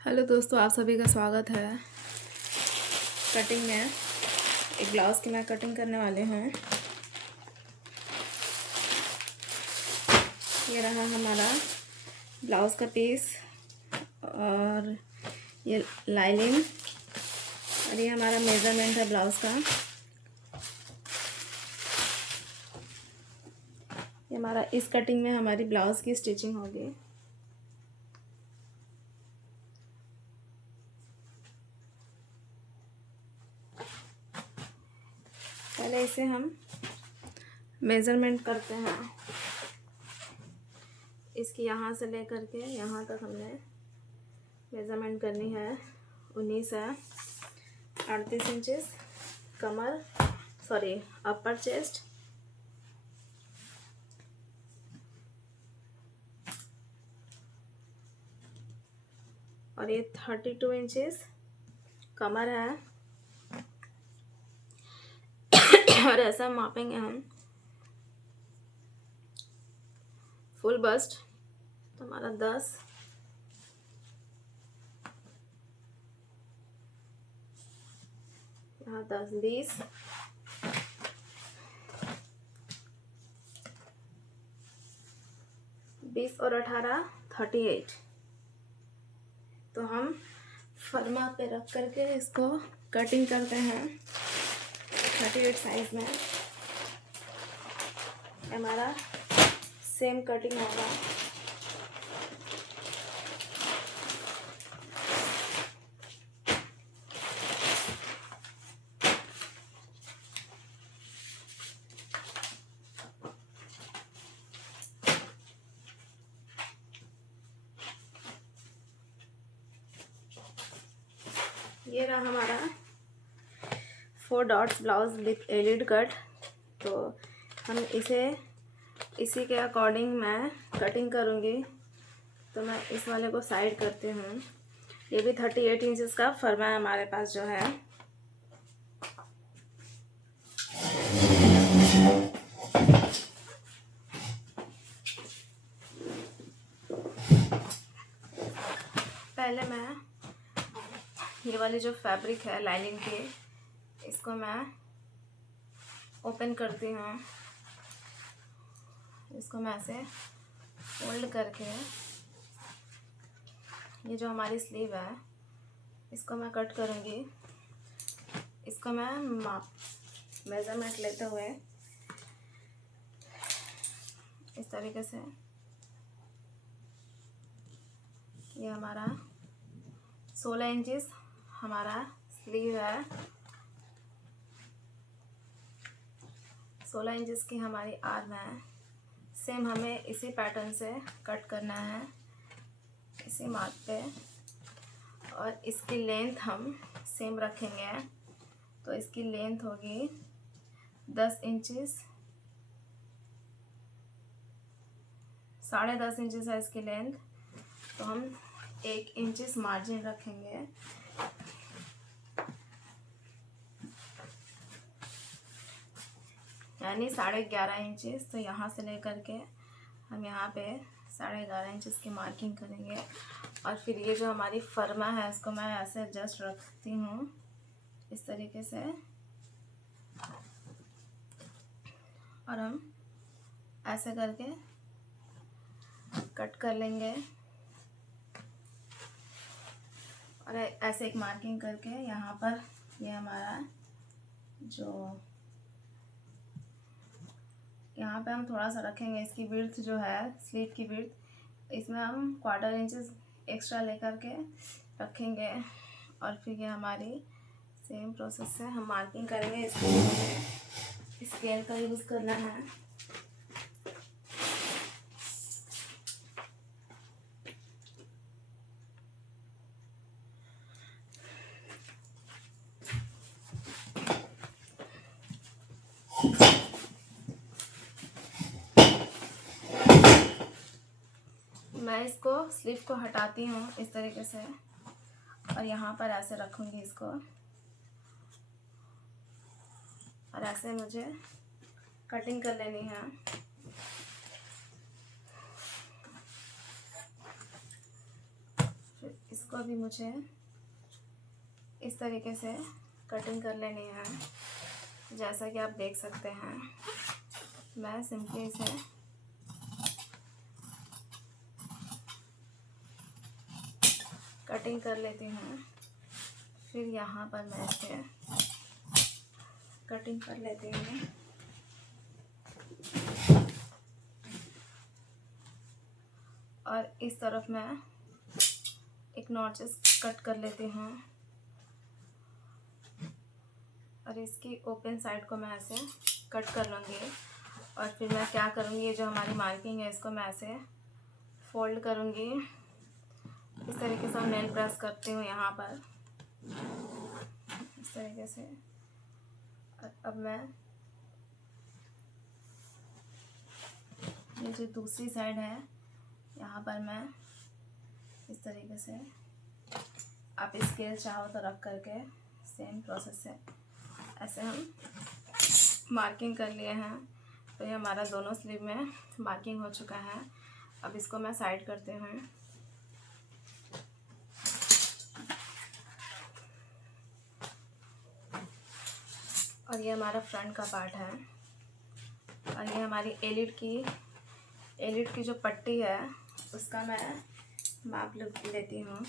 Hello दोस्तों, आप सभी का स्वागत है। कटिंग में एक ब्लाउज़ की मैं कटिंग करने वाले हैं। ये रहा हमारा ब्लाउज़ का पीस और ये लाइनिंग और ये हमारा मेज़रमेंट है ब्लाउज़ का। ये हमारा इस कटिंग में हमारी ब्लाउज़ की स्टिचिंग होगी। पहले इसे हम मेज़रमेंट करते हैं। इसकी यहाँ से लेकर के यहाँ तक हमने मेज़रमेंट करनी है। 19 है, 38 इंचेस कमर अपर चेस्ट, और ये 32 इंचेस कमर है। और ऐसा मापेंगे हम फुल बस्ट, तो हमारा 10, यहाँ 10, 20 और 18, 38। तो हम फर्मा पे रख करके इसको कटिंग करते हैं 38 साइज में। हमारा सेम कटिंग होगा। ये रहा हमारा 4 डॉट्स ब्लाउज विथ एलिड कट। तो हम इसी के अकॉर्डिंग मैं कटिंग करूँगी। तो मैं इस वाले को साइड करती हूँ। ये भी 38 इंचेस का फर्मा है हमारे पास जो है। पहले मैं ये वाली जो फैब्रिक है लाइनिंग की, इसको मैं ओपन करती हूँ। इसको मैं ऐसे फोल्ड करके ये जो हमारी स्लीव है इसको मैं कट करूँगी। इसको मैं मेज़रमेंट लेते हुए इस तरीके से, ये हमारा 16 इंचेस हमारा स्लीव है। 16 इंचेस की हमारी आर्म है। सेम हमें इसी पैटर्न से कट करना है, इसी मार्क पे। और इसकी लेंथ हम सेम रखेंगे। तो इसकी लेंथ होगी 10 इंचेस, 10.5 इंचेस है इसकी लेंथ। तो हम 1 इंचेस मार्जिन रखेंगे। यानी 11.5 इंचेस। तो यहाँ से लेकर के हम यहाँ पे 11.5 इंचेस की मार्किंग करेंगे। और फिर ये जो हमारी फर्मा है इसको मैं ऐसे जस्ट रखती हूँ इस तरीके से। और हम ऐसे करके कट कर लेंगे। और ऐसे एक मार्किंग करके यहाँ पर ये हमारा जो यहाँ पे हम थोड़ा सा रखेंगे। इसकी विड्थ जो है स्लीव की विड्थ, इसमें हम 1/4 इंचेस एक्स्ट्रा लेकर के रखेंगे। और फिर ये हमारी सेम प्रोसेस से हम मार्किंग करेंगे। इसके लिए हमें स्केल का यूज़ करना है। मैं इसको स्लीव को हटाती हूँ इस तरीके से और यहाँ पर ऐसे रखूँगी इसको। और ऐसे मुझे कटिंग कर लेनी है। फिर इसको भी मुझे इस तरीके से कटिंग कर लेनी है। जैसा कि आप देख सकते हैं, मैं सिंपली इसे कटिंग कर लेती हूँ। फिर यहाँ पर मैं इसे कटिंग कर लेती हूँ। और इस तरफ मैं एक नॉचेस कट कर लेती हूँ और इसकी ओपन साइड को मैं ऐसे कट कर लूँगी। और फिर मैं क्या करूँगी, ये जो हमारी मार्किंग है इसको मैं ऐसे फोल्ड करूँगी। इस तरीके से नेल प्रेस करती हूँ यहाँ पर, इस तरीके से। और अब मैं ये जो दूसरी साइड है यहाँ पर मैं इस तरीके से, आप स्केल चाहो तो रख करके सेम प्रोसेस से ऐसे हम मार्किंग कर लिए हैं। तो ये हमारा दोनों स्लीव में मार्किंग हो चुका है। अब इसको मैं साइड करती हूँ। और ये हमारा फ्रंट का पार्ट है। और ये हमारी एलिट की जो पट्टी है उसका मैं माप लेती हूँ।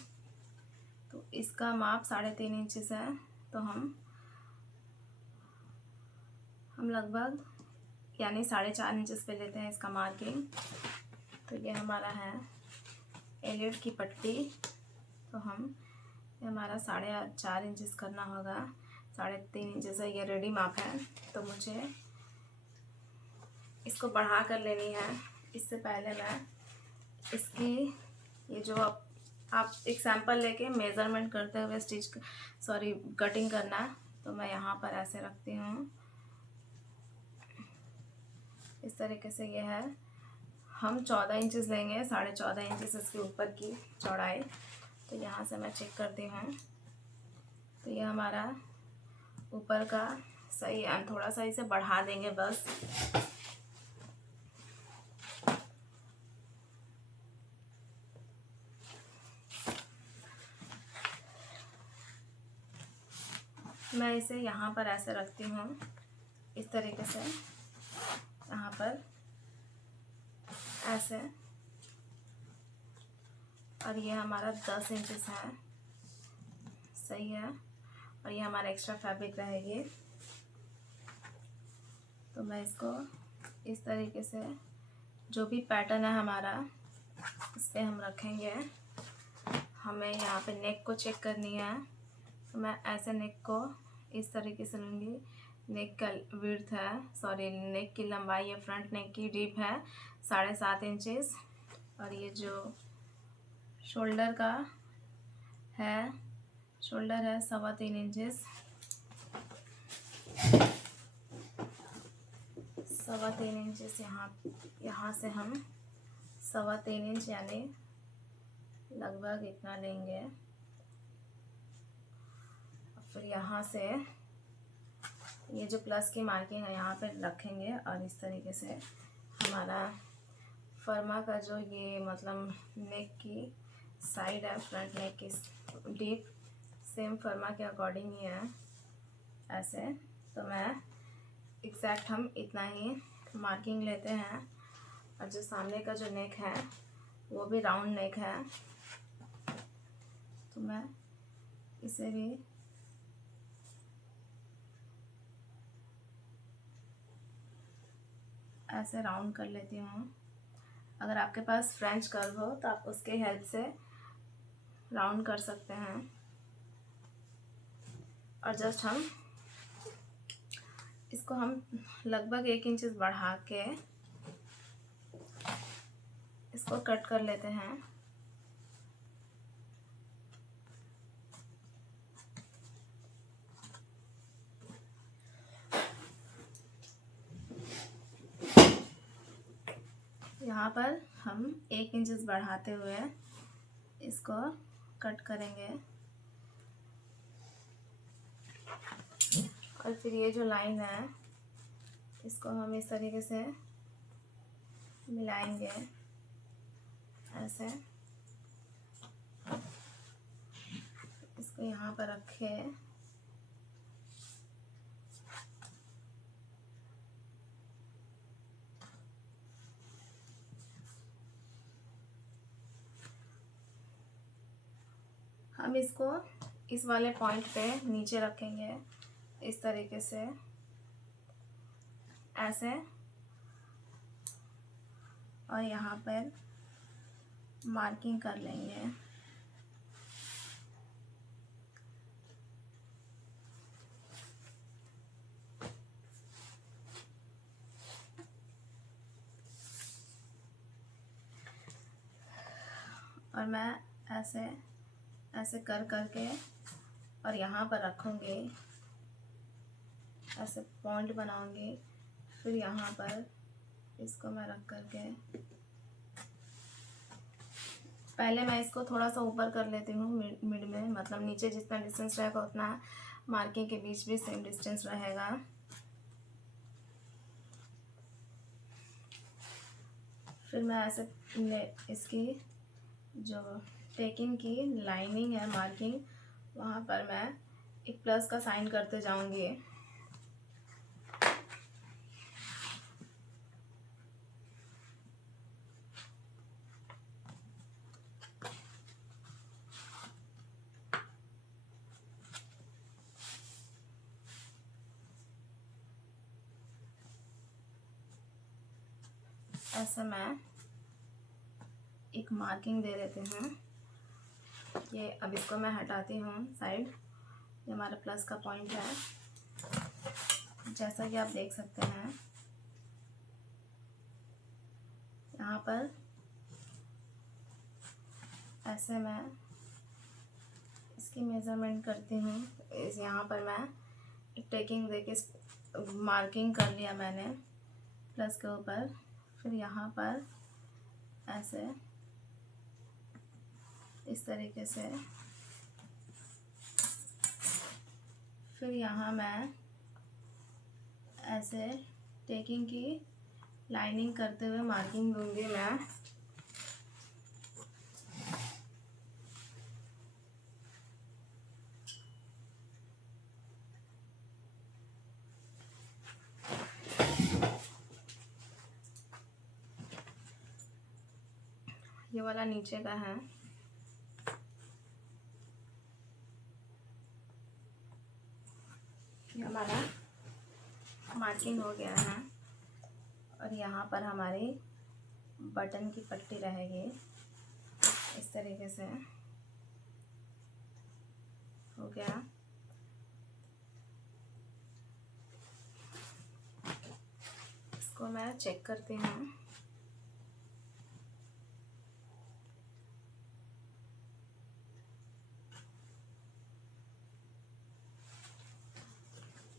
तो इसका माप 3.5 इंचेस है। तो हम लगभग यानी 4.5 इंचेस पे लेते हैं इसका मार्किंग। तो ये हमारा है एलिट की पट्टी। तो हम ये हमारा 4.5 इंचेस करना होगा। 3.5 इंचेस है, ये रेडी माप है। तो मुझे इसको बढ़ा कर लेनी है। इससे पहले मैं इसकी ये जो आप एक सैंपल लेके मेज़रमेंट करते हुए कटिंग करना। तो मैं यहाँ पर ऐसे रखती हूँ, इस तरीके से। ये है, हम 14 इंचेस लेंगे, 14.5 इंचेस इसके ऊपर की चौड़ाई। तो यहाँ से मैं चेक करती हूँ। तो ये हमारा ऊपर का सही है। थोड़ा सा इसे बढ़ा देंगे बस। मैं इसे यहाँ पर ऐसे रखती हूँ, इस तरीके से। यहाँ पर ऐसे। और ये हमारा 10 इंचेस है, सही है। और ये हमारा एक्स्ट्रा फैब्रिक रहेगी। तो मैं इसको इस तरीके से, जो भी पैटर्न है हमारा, इस पर हम रखेंगे। हमें यहाँ पे नेक को चेक करनी है। तो मैं ऐसे नेक को इस तरीके से लूँगी। नेक का विड्थ है, नेक की लंबाई है, फ्रंट नेक की डीप है 7.5 इंचेस। और ये जो शोल्डर का है, शोल्डर है 3.25 इंचेस। 3.25 इंचेस यहाँ से हम 3.25 इंच यानी लगभग इतना लेंगे। फिर यहाँ से ये जो प्लस की मार्किंग है यहाँ पे रखेंगे। और इस तरीके से हमारा फर्मा का जो ये मतलब नेक की साइड है, फ्रंट नेक की डीप सेम फर्मा के अकॉर्डिंग ही है ऐसे। तो मैं एग्जैक्ट हम इतना ही मार्किंग लेते हैं। और जो सामने का जो नेक है वो भी राउंड नेक है। तो मैं इसे भी ऐसे राउंड कर लेती हूँ। अगर आपके पास फ्रेंच कर्व हो तो आप उसके हेल्प से राउंड कर सकते हैं। और जस्ट हम इसको लगभग 1 इंचेस बढ़ा के इसको कट कर लेते हैं। यहाँ पर हम 1 इंचेस बढ़ाते हुए इसको कट करेंगे। और फिर ये जो लाइन है इसको हम इस तरीके से मिलाएंगे ऐसे। इसको यहाँ पर रखे, हम इसको इस वाले पॉइंट पे नीचे रखेंगे इस तरीके से, ऐसे, और यहाँ पर मार्किंग कर लेंगे। और मैं ऐसे ऐसे कर करके और यहाँ पर रखूँगी, ऐसे पॉइंट बनाऊँगी, फिर यहाँ पर इसको मैं रख करके, पहले मैं इसको थोड़ा सा ऊपर कर लेती हूँ मिड में, मतलब नीचे जितना डिस्टेंस रहेगा उतना मार्किंग के बीच भी सेम डिस्टेंस रहेगा। फिर मैं ऐसे इसकी जो टेकिंग की लाइनिंग है, मार्किंग, वहाँ पर मैं एक प्लस का साइन करते जाऊँगी। ऐसे मैं एक मार्किंग दे देती हूँ। ये अब इसको मैं हटाती हूँ साइड। ये हमारा प्लस का पॉइंट है, जैसा कि आप देख सकते हैं। यहाँ पर ऐसे मैं इसकी मेज़रमेंट करती हूँ। इस यहाँ पर मैं एक टेकिंग देके मार्किंग कर लिया मैंने प्लस के ऊपर। फिर यहाँ पर ऐसे इस तरीके से, फिर यहाँ मैं ऐसे टेकिंग की लाइनिंग करते हुए मार्किंग दूंगी मैं। ये वाला नीचे का है। ये हमारा मार्किंग हो गया है, और यहाँ पर हमारी बटन की पट्टी रहेगी इस तरीके से। हो गया। इसको मैं चेक करती हूँ।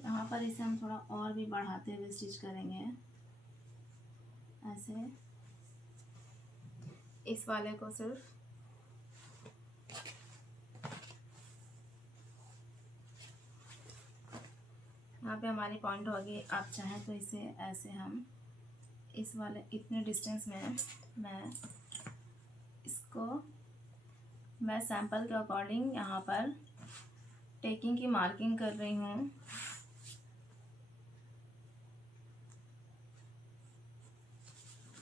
यहाँ पर इसे हम थोड़ा और भी बढ़ाते हुए स्टिच करेंगे, ऐसे। इस वाले को सिर्फ यहाँ पे हमारी पॉइंट होगी। आप चाहें तो इसे ऐसे हम इस वाले इतने डिस्टेंस में मैं सैंपल के अकॉर्डिंग यहाँ पर टेकिंग की मार्किंग कर रही हूँ।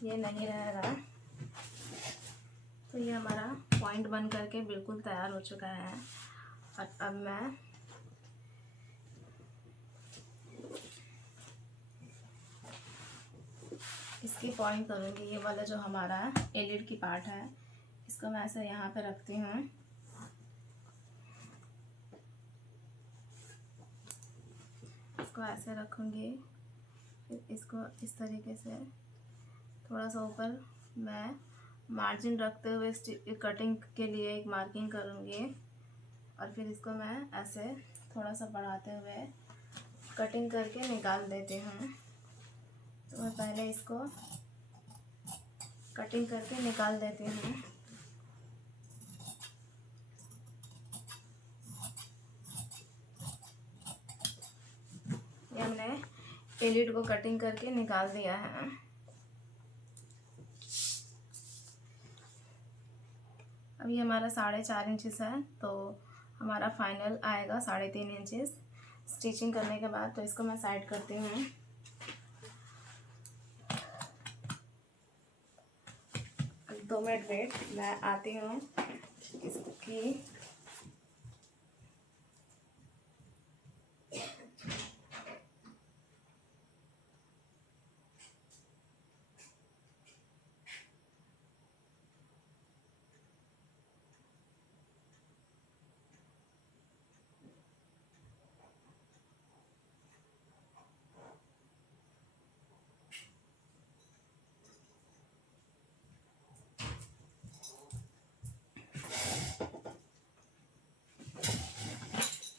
ये नहीं रहेगा। तो ये हमारा पॉइंट बन करके बिल्कुल तैयार हो चुका है। और अब मैं इसकी पॉइंट करूँगी। ये वाला जो हमारा एलिड की पार्ट है, इसको मैं ऐसे यहाँ पे रखती हूँ। इसको ऐसे रखूँगी, फिर इसको इस तरीके से थोड़ा सा ऊपर मैं मार्जिन रखते हुए कटिंग के लिए एक मार्किंग करूँगी। और फिर इसको मैं ऐसे थोड़ा सा बढ़ाते हुए कटिंग करके निकाल देती हूँ। तो मैं पहले इसको कटिंग करके निकाल देती हूँ। ये हमने एलिड को कटिंग करके निकाल दिया है। अब ये हमारा 4.5 इंच है, तो हमारा फाइनल आएगा 3.5 इंचेस स्टिचिंग करने के बाद। तो इसको मैं साइड करती हूँ। दो मिनट वेट, मैं आती हूँ इसकी।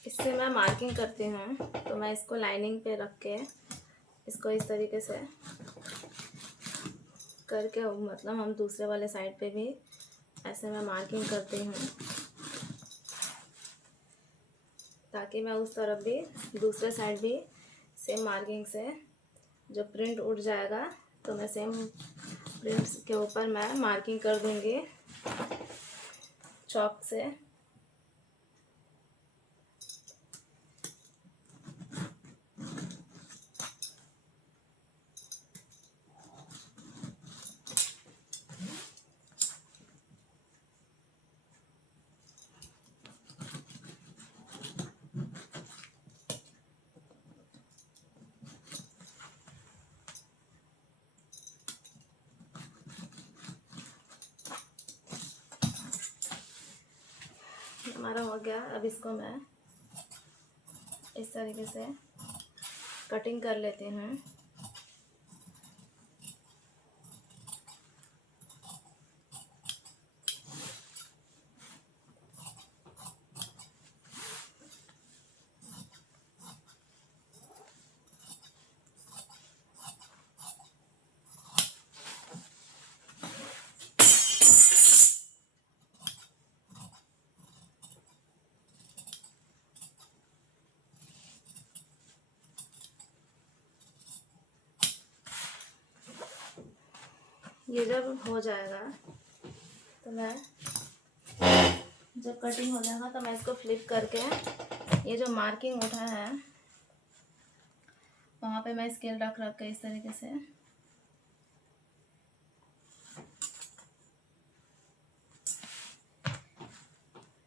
इससे मैं मार्किंग करती हूँ। तो मैं इसको लाइनिंग पे रख के इसको इस तरीके से करके, मतलब हम दूसरे वाले साइड पे भी ऐसे मैं मार्किंग करती हूँ, ताकि मैं उस तरफ भी दूसरे साइड भी सेम मार्किंग से जो प्रिंट उठ जाएगा तो मैं सेम प्रिंट के ऊपर मैं मार्किंग कर दूँगी चॉक से। हमारा हो गया। अब इसको मैं इस तरीके से कटिंग कर लेती हूँ। ये जब हो जाएगा तो मैं, जब कटिंग हो जाएगा तो मैं इसको फ्लिप करके ये जो मार्किंग उठा है वहाँ पे मैं स्केल रख के इस तरीके से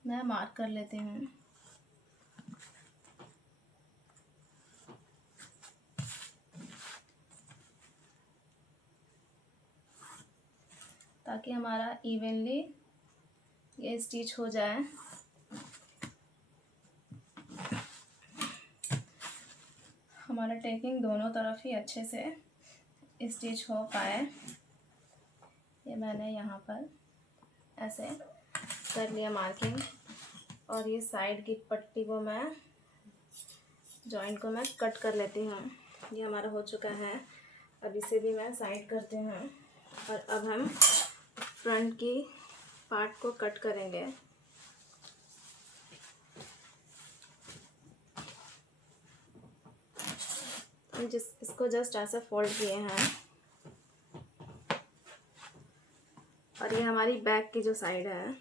मैं मार्क कर लेती हूँ। ताकि हमारा इवनली ये स्टिच हो जाए। हमारा टेकिंग दोनों तरफ ही अच्छे से स्टिच हो पाए। ये मैंने यहाँ पर ऐसे कर लिया मार्किंग, और ये साइड की पट्टी को मैं, जॉइंट को मैं कट कर लेती हूँ। ये हमारा हो चुका है। अब इसे भी मैं साइड करती हूँ, और अब हम फ्रंट की पार्ट को कट करेंगे। हम इसको जस्ट ऐसे फोल्ड किए हैं, और ये हमारी बैक की जो साइड है,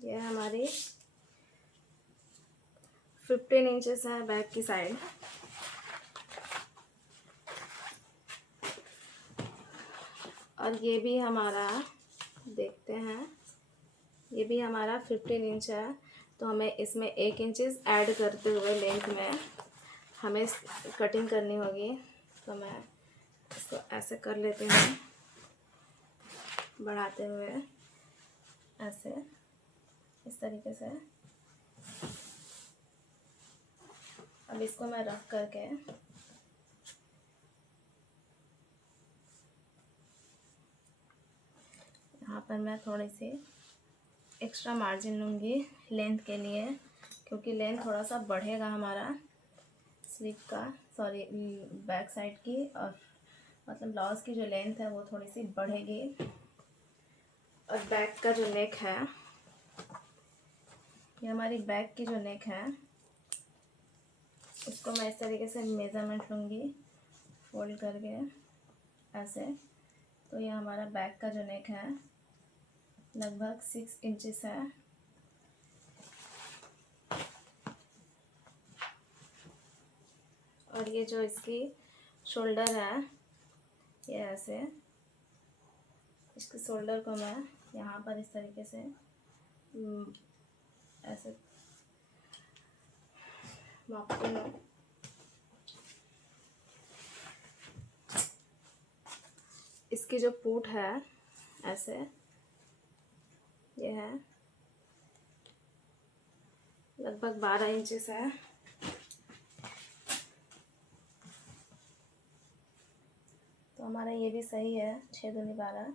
ये हमारी 15 इंचेस है बैक की साइड। और ये भी हमारा, देखते हैं, ये भी हमारा 15 इंच है। तो हमें इसमें 1 इंचेस ऐड करते हुए लेंथ में हमें कटिंग करनी होगी। तो मैं इसको ऐसे कर लेती हूँ, बढ़ाते हुए ऐसे, इस तरीके से। अब इसको मैं रख करके यहाँ पर मैं थोड़ी सी एक्स्ट्रा मार्जिन लूँगी लेंथ के लिए, क्योंकि लेंथ थोड़ा सा बढ़ेगा हमारा स्लीव का, सॉरी बैक साइड की, और मतलब ब्लाउज़ की जो लेंथ है वो थोड़ी सी बढ़ेगी। और बैक का जो नेक है, ये हमारी बैक की जो नेक है, उसको मैं इस तरीके से मेज़रमेंट लूँगी फोल्ड करके ऐसे। तो ये हमारा बैक का जो नेक है लगभग 6 इंचेस है। और ये जो इसकी शोल्डर है, ये ऐसे इसके शोल्डर को मैं यहाँ पर इस तरीके से ऐसे मापती हूँ। इसकी जो पूट है ऐसे, ये है लगभग 12 इंचेस है। तो हमारा ये भी सही है, 6 दूनी 12।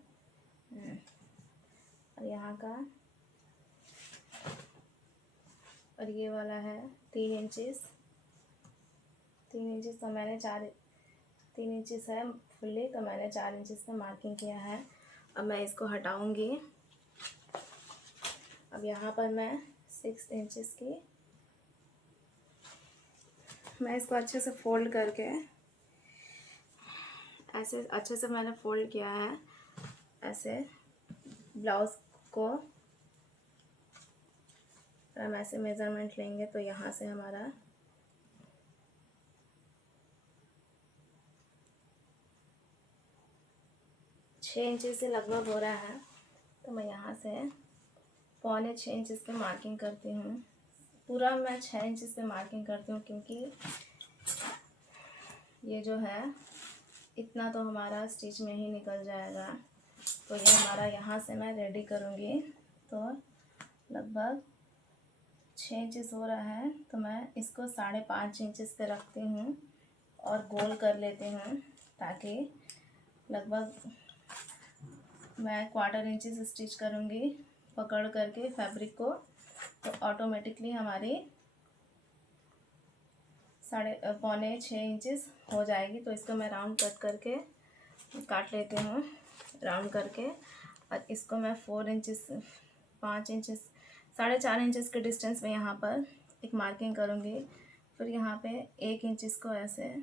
और यहाँ का, और ये वाला है 3 इंचेस। 3 इंचेस तो मैंने 3 इंचेस है फुल्ली, तो मैंने 4 इंचेस पे मार्किंग किया है। अब मैं इसको हटाऊंगी। अब यहाँ पर मैं 6 इंचेस की, मैं इसको अच्छे से फोल्ड करके, ऐसे अच्छे से मैंने फोल्ड किया है। ऐसे ब्लाउज़ को हम ऐसे मेज़रमेंट लेंगे तो यहाँ से हमारा 6 इंचेस से लगभग हो रहा है। तो मैं यहाँ से 6.25 इंचेस पे मार्किंग करती हूँ। पूरा मैं 6 इंचेस पे मार्किंग करती हूँ, क्योंकि ये जो है इतना तो हमारा स्टिच में ही निकल जाएगा। तो ये हमारा यहाँ से मैं रेडी करूँगी। तो लगभग 6 इंचेस हो रहा है, तो मैं इसको 5.5 इंचेस पे रखती हूँ और गोल कर लेती हूँ, ताकि लगभग मैं 1/4 इंचेस स्टिच करूँगी पकड़ करके फैब्रिक को। तो ऑटोमेटिकली हमारी 5.25 इंचेस हो जाएगी। तो इसको मैं राउंड कट करके काट लेती हूँ, राउंड करके। और इसको मैं 4 इंचेस 5 इंचेस 4.5 इंचेस के डिस्टेंस में यहाँ पर एक मार्किंग करूँगी। फिर यहाँ पे 1 इंचेस को ऐसे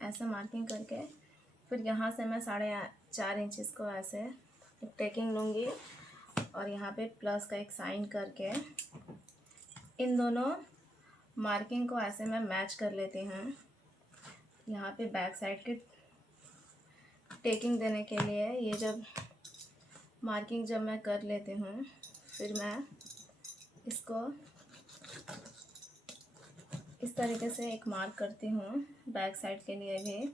ऐसे मार्किंग करके, फिर यहाँ से मैं 4.5 इंचेस को ऐसे एक टेकिंग लूँगी और यहाँ पे प्लस का एक साइन करके इन दोनों मार्किंग को ऐसे मैं मैच कर लेती हूँ। यहाँ पे बैक साइड की टेकिंग देने के लिए ये जब मार्किंग जब मैं कर लेती हूँ, फिर मैं इसको इस तरीके से एक मार्क करती हूँ बैक साइड के लिए भी,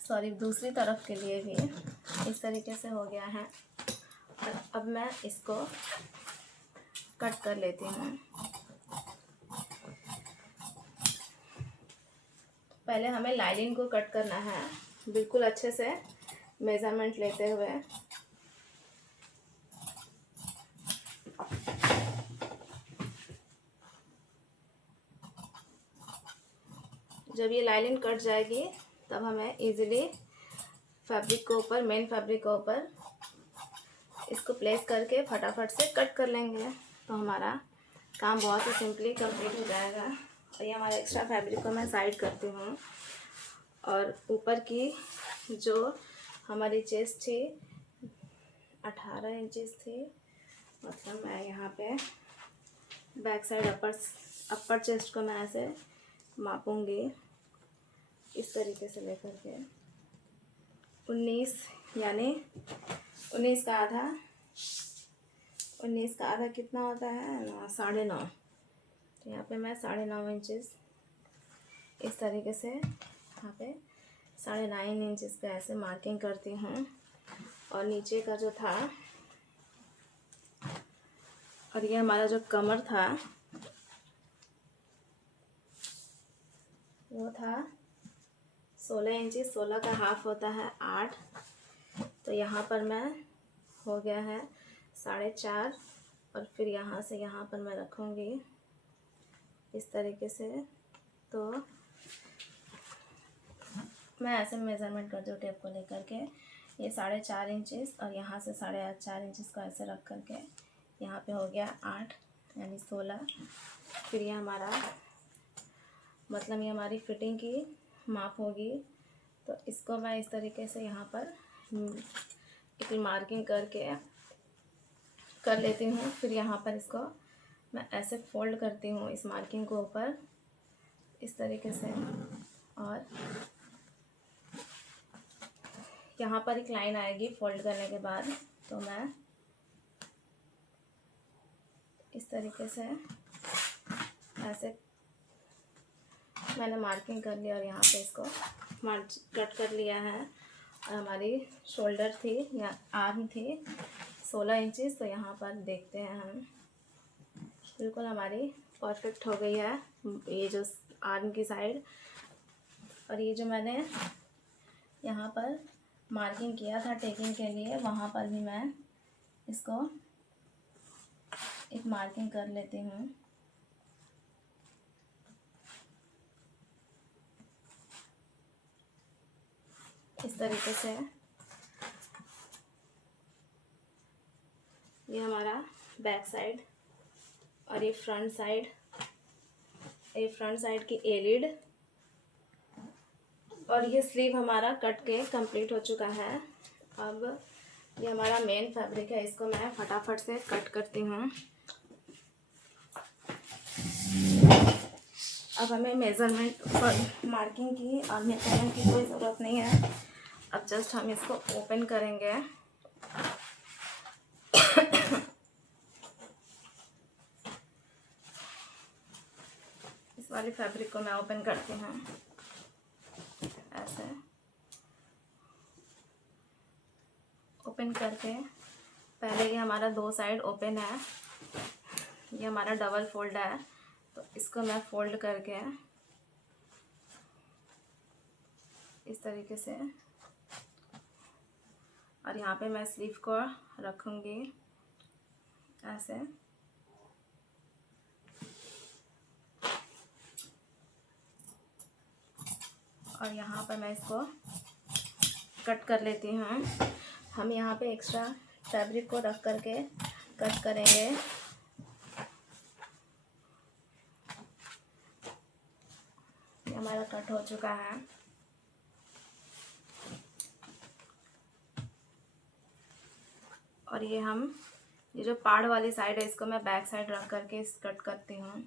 सॉरी दूसरी तरफ के लिए भी। इस तरीके से हो गया है। और अब मैं इसको कट कर लेती हूँ। पहले हमें लाइनिंग को कट करना है, बिल्कुल अच्छे से मेज़रमेंट लेते हुए। जब ये लाइनिंग कट जाएगी तब हमें इजीली फैब्रिक के ऊपर, मेन फैब्रिक के ऊपर इसको प्लेस करके फटाफट से कट कर लेंगे। तो हमारा काम बहुत ही सिंपली कंप्लीट हो जाएगा। और ये हमारा एक्स्ट्रा फैब्रिक को मैं साइड करती हूँ। और ऊपर की जो हमारी चेस्ट थी 18 इंचेस थी, मतलब मैं यहाँ पे बैक साइड अपर चेस्ट को मैं ऐसे मापूंगी इस तरीके से लेकर के 19, यानी 19 का आधा, 19 का आधा कितना होता है, 9.5। तो यहाँ पे मैं 9.5 इंचेस इस तरीके से यहाँ पे 9.5 इंचेस पे ऐसे मार्किंग करती हूँ। और नीचे का जो था, और ये हमारा जो कमर था वो था 16 इंचेस। 16 का हाफ होता है 8। तो यहाँ पर मैं हो गया है 4.5। और फिर यहाँ से यहाँ पर मैं रखूँगी इस तरीके से। तो मैं ऐसे मेज़रमेंट करती हूँ टेप को लेकर के, ये 4.5 इंचेस और यहाँ से 4.5 इंचेस को ऐसे रख करके यहाँ पे हो गया 8, यानी 16। फिर ये हमारा, मतलब ये हमारी फिटिंग की माप होगी। तो इसको मैं इस तरीके से यहाँ पर एक मार्किंग करके कर लेती हूँ। फिर यहाँ पर इसको मैं ऐसे फोल्ड करती हूँ इस मार्किंग को ऊपर इस तरीके से। और यहाँ पर एक लाइन आएगी फोल्ड करने के बाद, तो मैं इस तरीके से ऐसे मैंने मार्किंग कर लिया और यहाँ पे इसको कट कर लिया है। और हमारी शोल्डर थी या आर्म थी 16 इंचेस, तो यहाँ पर देखते हैं हम, बिल्कुल हमारी परफेक्ट हो गई है ये जो आर्म की साइड। और ये जो मैंने यहाँ पर मार्किंग किया था टेकिंग के लिए, वहाँ पर भी मैं इसको एक मार्किंग कर लेती हूँ। इस तरीके से ये हमारा बैक साइड और ये फ्रंट साइड की एलिड और ये स्लीव हमारा कट के कंप्लीट हो चुका है। अब ये हमारा मेन फैब्रिक है, इसको मैं फटाफट से कट करती हूँ। अब हमें मेज़रमेंट पर मार्किंग की और मेज़रमेंट की कोई ज़रूरत नहीं है। अब जस्ट हम इसको ओपन करेंगे। इस वाली फैब्रिक को मैं ओपन करती हूँ ऐसे। ओपन करके पहले ये हमारा 2 साइड ओपन है, ये हमारा डबल फोल्ड है, तो इसको मैं फोल्ड करके इस तरीके से, और यहाँ पे मैं स्लीव को रखूँगी ऐसे। और यहाँ पर मैं इसको कट कर लेती हूँ। हम यहाँ पे एक्स्ट्रा फैब्रिक को रख करके कट करेंगे। ये हमारा कट हो चुका है। और ये जो पाड़ वाली साइड है, इसको मैं बैक साइड रख करके इस कट करती हूँ।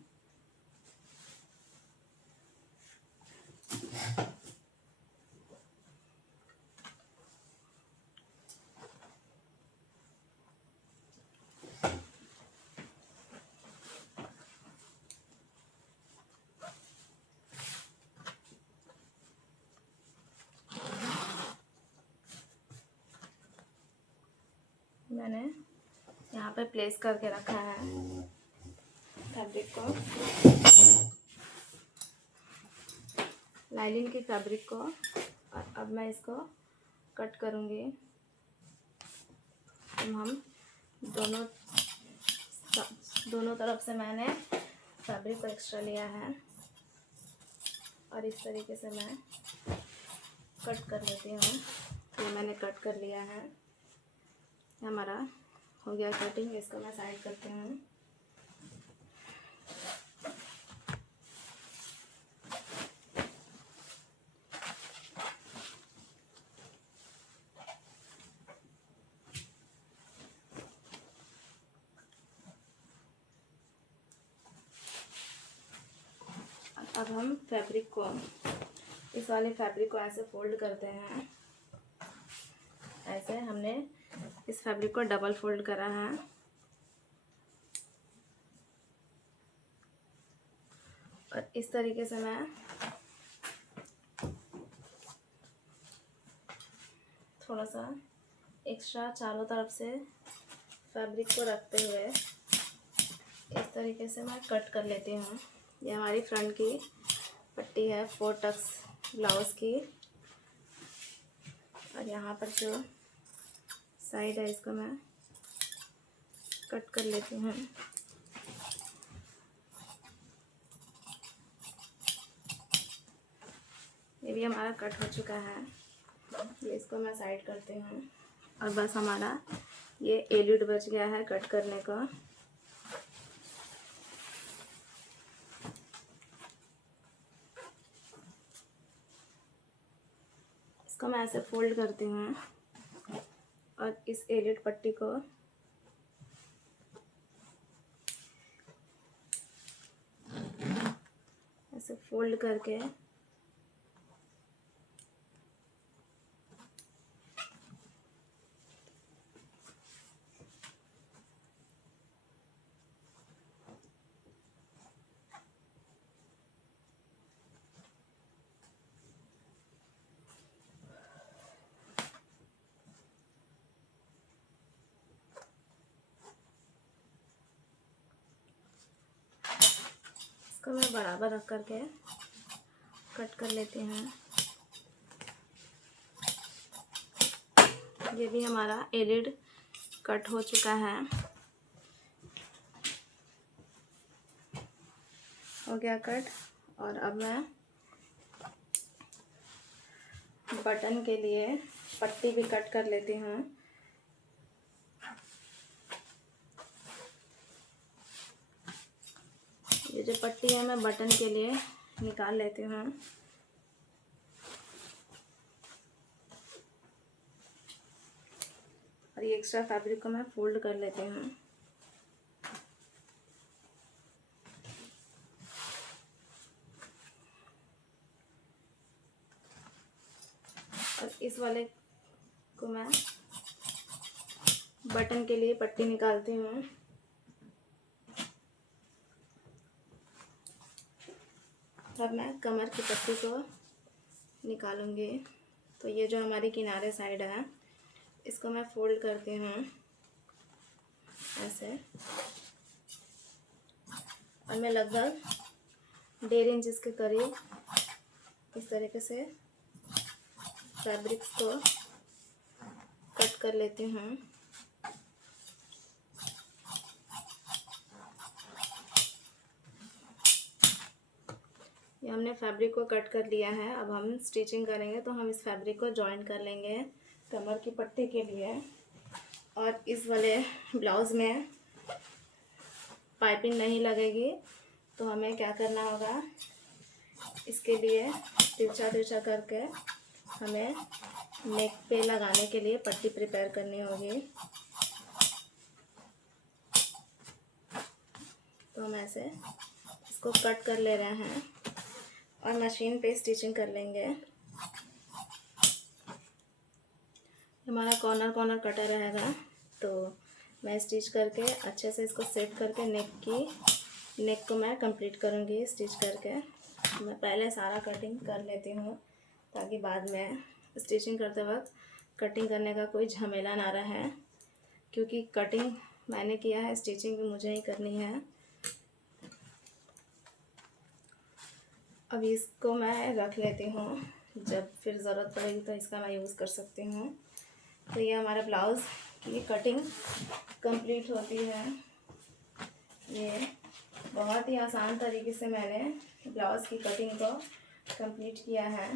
मैंने यहाँ पे प्लेस करके रखा है फैब्रिक को, लाइनिंग की फैब्रिक को। और अब मैं इसको कट करूँगी। हम दोनों तरफ से मैंने फैब्रिक को एक्स्ट्रा लिया है और इस तरीके से मैं कट कर लेती हूँ। ये मैंने कट कर लिया है, हमारा हो गया कटिंग। इसको मैं साइड करती हूँ। अब हम फैब्रिक को, इस वाले फैब्रिक को ऐसे फोल्ड करते हैं। ऐसे हमने इस फैब्रिक को डबल फोल्ड करा है और इस तरीके से मैं थोड़ा सा एक्स्ट्रा चारों तरफ से फैब्रिक को रखते हुए इस तरीके से मैं कट कर लेती हूँ। ये हमारी फ्रंट की पट्टी है 4 टक्स ब्लाउज़ की। और यहाँ पर जो साइड है, इसको मैं कट कर लेती हूँ। ये भी हमारा कट हो चुका है। ये इसको मैं साइड करती हूँ और बस हमारा ये एलिड बच गया है कट करने का। इसको मैं ऐसे फोल्ड करती हूँ और इस एलिड पट्टी को ऐसे फोल्ड करके इसको मैं बराबर रख करके कट कर लेती हूँ। ये भी हमारा एलिड कट हो चुका है। हो गया कट। और अब मैं बटन के लिए पट्टी भी कट कर लेती हूँ। ये जो पट्टी है मैं बटन के लिए निकाल लेती हूँ। और ये एक्स्ट्रा फैब्रिक को मैं फोल्ड कर लेती हूँ। और इस वाले को मैं बटन के लिए पट्टी निकालती हूँ। अब मैं कमर की पट्टी को निकालूंगी। तो ये जो हमारी किनारे साइड है इसको मैं फोल्ड करती हूँ ऐसे। और मैं लगभग 1.5 इंच के करीब इस तरीके से फैब्रिक्स को कट कर लेती हूँ। ये हमने फैब्रिक को कट कर लिया है। अब हम स्टिचिंग करेंगे तो हम इस फैब्रिक को जॉइन कर लेंगे कमर की पट्टी के लिए। और इस वाले ब्लाउज़ में पाइपिंग नहीं लगेगी तो हमें क्या करना होगा, इसके लिए तिरछा तिरछा करके हमें नेक पे लगाने के लिए पट्टी प्रिपेयर करनी होगी। तो हम ऐसे इसको कट कर ले रहे हैं और मशीन पे स्टिचिंग कर लेंगे। हमारा कॉर्नर कॉर्नर कटा रहेगा तो मैं स्टिच करके अच्छे से इसको सेट करके नेक को मैं कंप्लीट करूँगी स्टिच करके। मैं पहले सारा कटिंग कर लेती हूँ ताकि बाद में स्टिचिंग करते वक्त कटिंग करने का कोई झमेला ना रहे, क्योंकि कटिंग मैंने किया है, स्टिचिंग भी मुझे ही करनी है। अब इसको मैं रख लेती हूँ, जब फिर ज़रूरत पड़ेगी तो इसका मैं यूज़ कर सकती हूँ। तो ये हमारा ब्लाउज़ की कटिंग कंप्लीट होती है। ये बहुत ही आसान तरीके से मैंने ब्लाउज़ की कटिंग को कंप्लीट किया है।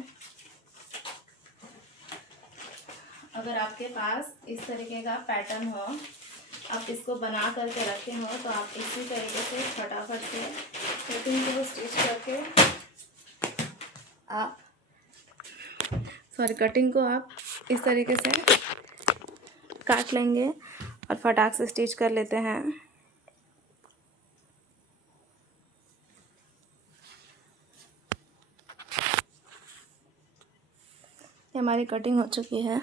अगर आपके पास इस तरीके का पैटर्न हो, आप इसको बना करके रखे हो, तो आप इसी तरीके से फटाफट से कटिंग को स्टिच करके कटिंग को आप इस तरीके से काट लेंगे और फटाक से स्टिच कर लेते हैं। हमारी कटिंग हो चुकी है।